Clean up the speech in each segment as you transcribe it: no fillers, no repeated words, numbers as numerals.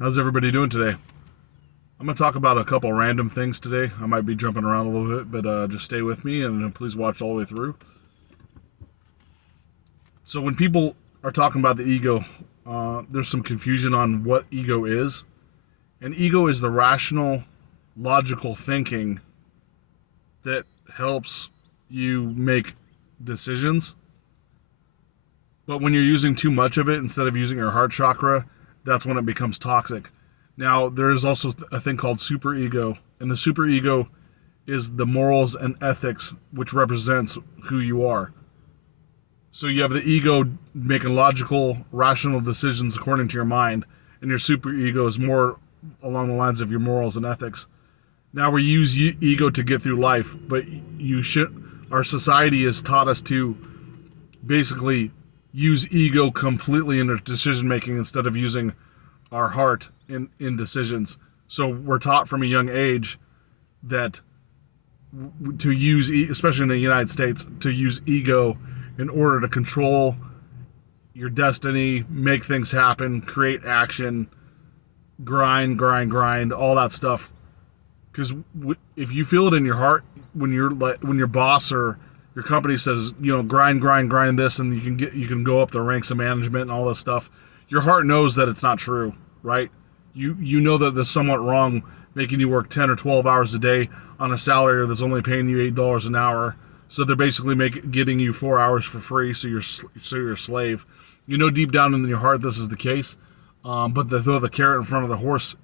How's everybody doing today? I'm going to talk about a couple random things today. I might be jumping around a little bit, but just stay with me and please watch all the way through. So, when people are talking about the ego, there's some confusion on what ego is. And ego is the rational, logical thinking that helps you make decisions. But when you're using too much of it instead of using your heart chakra, that's when it becomes toxic. Now, there is also a thing called superego, and the superego is the morals and ethics, which represents who you are. So you have the ego making logical, rational decisions according to your mind, and your superego is more along the lines of your morals and ethics. Now we use ego to get through life, but you should. Our society has taught us to basically use ego completely in our decision making instead of using our heart in decisions. So we're taught from a young age that to use, especially in the United States, to use ego in order to control your destiny, make things happen, create action, grind, all that stuff. Because if you feel it in your heart, when your boss or your company says, grind this, and you can go up the ranks of management and all this stuff, your heart knows that it's not true, right? You know that there's somewhat wrong making you work 10 or 12 hours a day on a salary that's only paying you $8 an hour. So they're basically getting you 4 hours for free, so you're a slave. You know deep down in your heart this is the case, but they throw the carrot in front of the horse,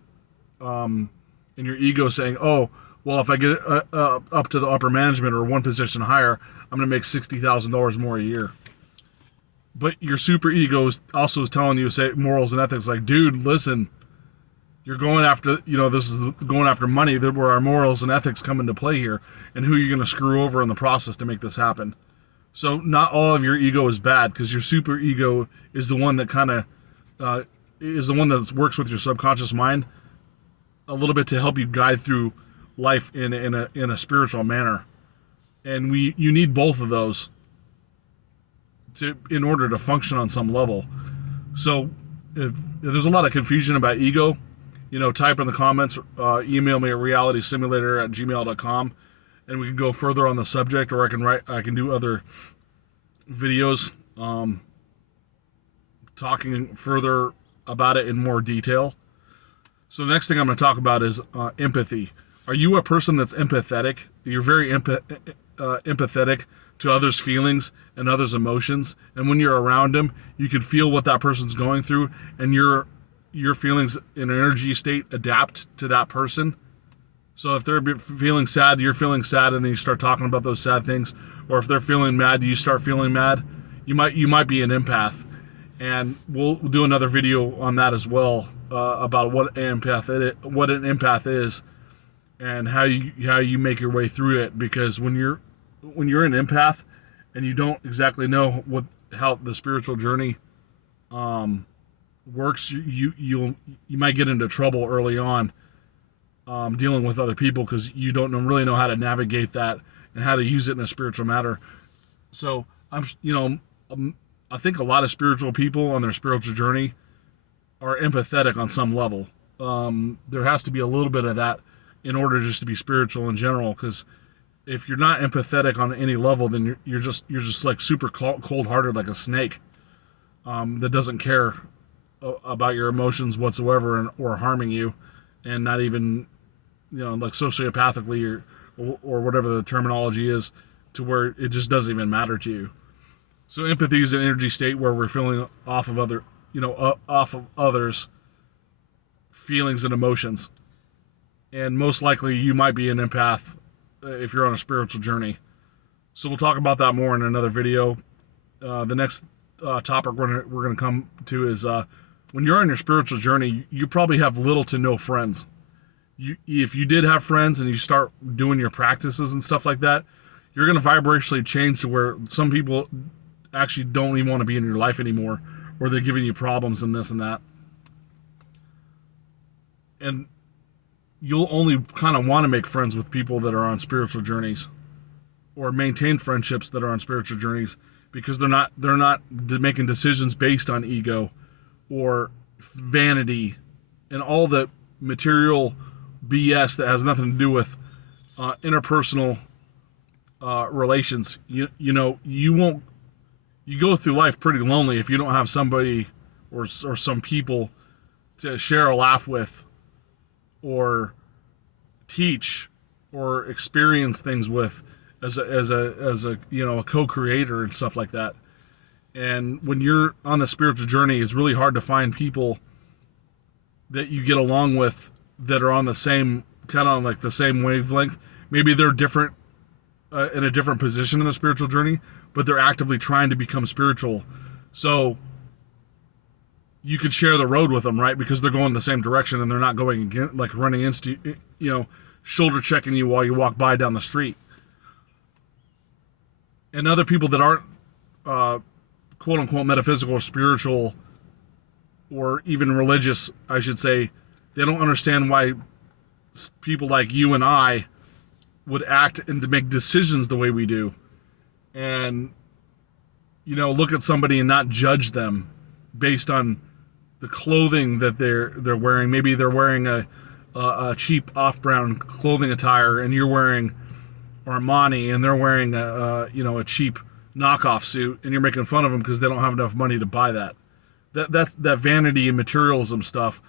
in your ego saying, oh, well, if I get up to the upper management or one position higher, I'm going to make $60,000 more a year. But your super ego also is telling you, say, morals and ethics, like, dude, listen, you're going after, this is going after money, where our morals and ethics come into play here, and who you're going to screw over in the process to make this happen. So not all of your ego is bad, because your super ego is the one that kind of is the one that works with your subconscious mind a little bit to help you guide through life in a spiritual manner. And you need both of those in order to function on some level. So if there's a lot of confusion about ego, type in the comments, email me at realitysimulator@gmail.com, and we can go further on the subject, or I can do other videos talking further about it in more detail. So the next thing I'm going to talk about is empathy. Are you a person that's empathetic? You're very empathetic to others' feelings and others' emotions, and when you're around them, you can feel what that person's going through, and your feelings in an energy state adapt to that person. So if they're feeling sad, you're feeling sad, and then you start talking about those sad things. Or if they're feeling mad, you start feeling mad. You might be an empath, and we'll do another video on that as well, about what an empath is, and how you make your way through it. Because when you're an empath and you don't exactly know how the spiritual journey works, you might get into trouble early on, dealing with other people, because you don't really know how to navigate that and how to use it in a spiritual matter. So I think a lot of spiritual people on their spiritual journey are empathetic on some level. There has to be a little bit of that in order just to be spiritual in general, because if you're not empathetic on any level, then you're just like super cold-hearted, like a snake, that doesn't care about your emotions whatsoever, or harming you, and not even like sociopathically or whatever the terminology is, to where it just doesn't even matter to you. So empathy is an energy state where we're feeling off of others' feelings and emotions, and most likely you might be an empath if you're on a spiritual journey. So we'll talk about that more in another video. The next topic we're going to come to is when you're on your spiritual journey, you probably have little to no friends. If you did have friends and you start doing your practices and stuff like that, you're going to vibrationally change to where some people actually don't even want to be in your life anymore, or they're giving you problems and this and that. And you'll only kind of want to make friends with people that are on spiritual journeys, or maintain friendships that are on spiritual journeys, because they're not making decisions based on ego or vanity and all the material BS that has nothing to do with interpersonal relations. You go through life pretty lonely if you don't have somebody or some people to share a laugh with, or teach, or experience things with as a a co-creator and stuff like that. And when you're on a spiritual journey, it's really hard to find people that you get along with that are on the same kind of like the same wavelength. Maybe they're different in a different position in the spiritual journey, but they're actively trying to become spiritual. So you could share the road with them, right? Because they're going the same direction and they're not going against, like running into, shoulder checking you while you walk by down the street. And other people that aren't quote unquote metaphysical or spiritual or even religious, I should say, they don't understand why people like you and I would act and to make decisions the way we do. And, look at somebody and not judge them based on the clothing that they're wearing. Maybe they're wearing a cheap off-brand clothing attire, and you're wearing Armani, and they're wearing a cheap knockoff suit, and you're making fun of them because they don't have enough money to buy that. That vanity and materialism stuff,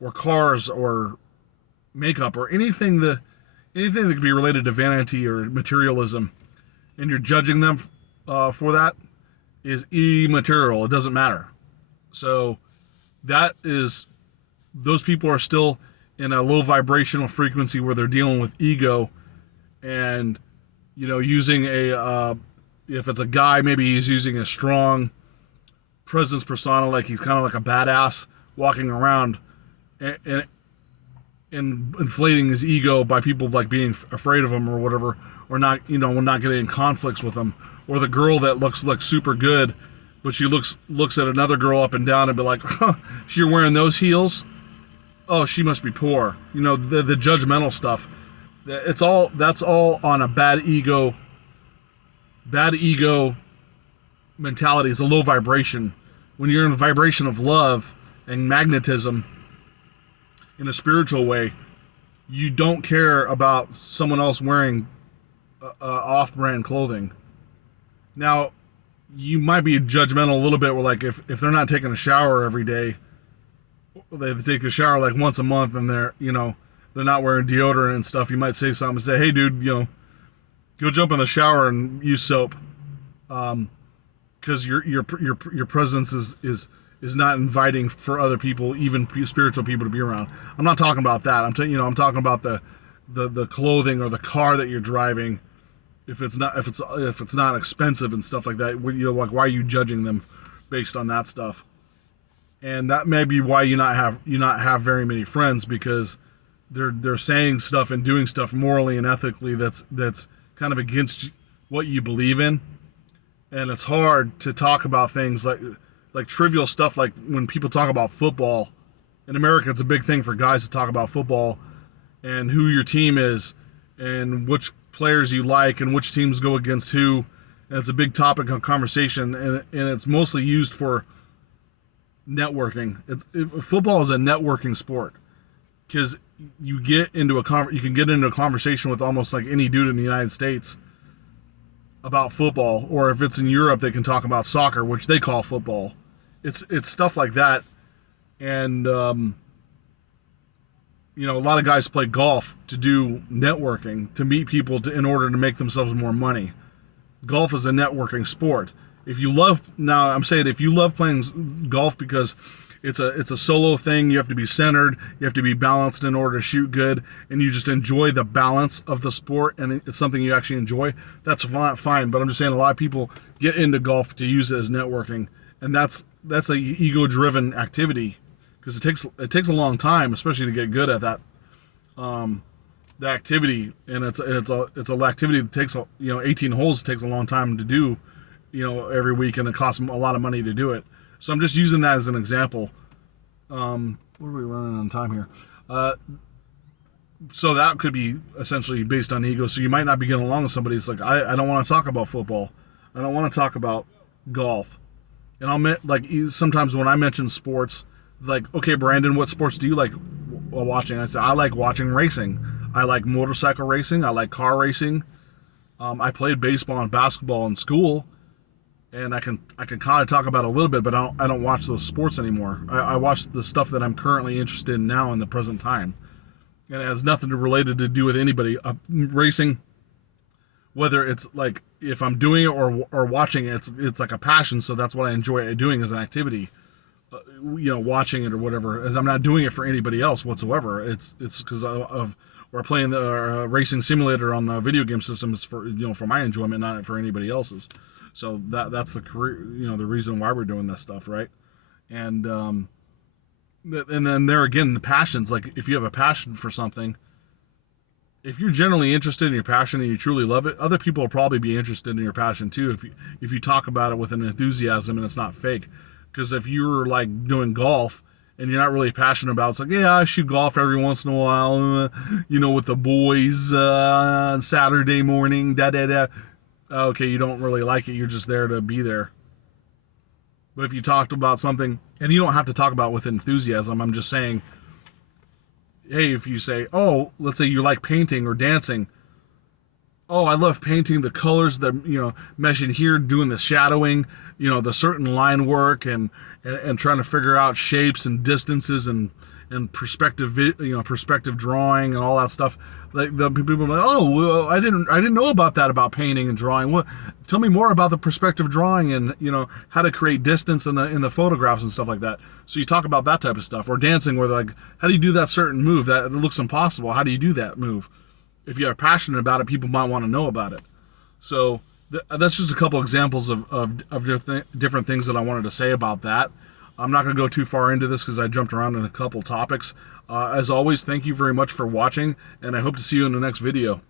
or cars, or makeup, or anything that could be related to vanity or materialism, and you're judging them for that, is immaterial. It doesn't matter. So those people are still in a low vibrational frequency where they're dealing with ego, and using if it's a guy, maybe he's using a strong presence persona, like he's kind of like a badass walking around and inflating his ego by people like being afraid of him or whatever, or not getting in conflicts with him. Or the girl that looks like super good, but she looks at another girl up and down and be like, huh, you're wearing those heels? Oh, she must be poor. The judgmental stuff. That's all on a bad ego mentality. It's a low vibration. When you're in a vibration of love and magnetism in a spiritual way, you don't care about someone else wearing off-brand clothing. Now, you might be judgmental a little bit, where like if they're not taking a shower every day, they take a shower like once a month, and they're not wearing deodorant and stuff, you might say something and say, hey dude, go jump in the shower and use soap, because your presence is not inviting for other people, even spiritual people, to be around. I'm not talking about that. I'm talking about the clothing or the car that you're driving. If it's not expensive and stuff like that, like, why are you judging them based on that stuff? And that may be why you not have very many friends, because they're saying stuff and doing stuff morally and ethically that's kind of against what you believe in. And it's hard to talk about things like trivial stuff, like when people talk about football. In America, it's a big thing for guys to talk about football and who your team is and which players you like and which teams go against who. And it's a big topic of conversation, and it's mostly used for networking. Football is a networking sport, because you can get into a conversation with almost like any dude in the United States about football, or if it's in Europe, they can talk about soccer, which they call football. It's stuff like that. And a lot of guys play golf to do networking, to meet people in order to make themselves more money. Golf is a networking sport. If you love playing golf because it's a solo thing, you have to be centered, you have to be balanced in order to shoot good, and you just enjoy the balance of the sport, and it's something you actually enjoy, that's fine. But I'm just saying, a lot of people get into golf to use it as networking, and that's a ego-driven activity, because it takes a long time, especially to get good at that the activity, and it's an activity that takes 18 holes takes a long time to do, every week, and it costs a lot of money to do it. So I'm just using that as an example. What are we running on time here? So that could be essentially based on ego. So you might not be getting along with somebody. It's like, I don't want to talk about football. I don't want to talk about golf. And sometimes when I mention sports, like, okay, Brandon, what sports do you like watching? I said, I like watching racing. I like motorcycle racing. I like car racing. I played baseball and basketball in school, and I can kind of talk about it a little bit, but I don't watch those sports anymore. I watch the stuff that I'm currently interested in now in the present time, and it has nothing related to do with anybody. Racing, whether it's like if I'm doing it or watching it, it's like a passion. So that's what I enjoy doing as an activity. Watching it or whatever, as I'm not doing it for anybody else whatsoever. It's because of we're playing the racing simulator on the video game system is for for my enjoyment, not for anybody else's. So that's the career, the reason why we're doing this stuff, right? And then there again, the passions. Like if you have a passion for something, if you're generally interested in your passion and you truly love it, other people will probably be interested in your passion too. If you talk about it with an enthusiasm and it's not fake. Because if you're like doing golf and you're not really passionate about it, it's like, yeah, I shoot golf every once in a while, with the boys Saturday morning, Okay, you don't really like it. You're just there to be there. But if you talked about something, and you don't have to talk about it with enthusiasm, I'm just saying, hey, if you say, oh, let's say you like painting or dancing. Oh, I love painting the colors that meshing here, doing the shadowing, the certain line work and trying to figure out shapes and distances and perspective, perspective drawing and all that stuff. Like the people are like, oh, well, I didn't know about that about painting and drawing. What? Tell me more about the perspective drawing and how to create distance in the photographs and stuff like that. So you talk about that type of stuff. Or dancing, where they're like, how do you do that certain move that looks impossible? How do you do that move? If you're passionate about it, people might want to know about it. So that's just a couple examples of different things that I wanted to say about that. I'm not going to go too far into this because I jumped around in a couple topics. As always, thank you very much for watching, and I hope to see you in the next video.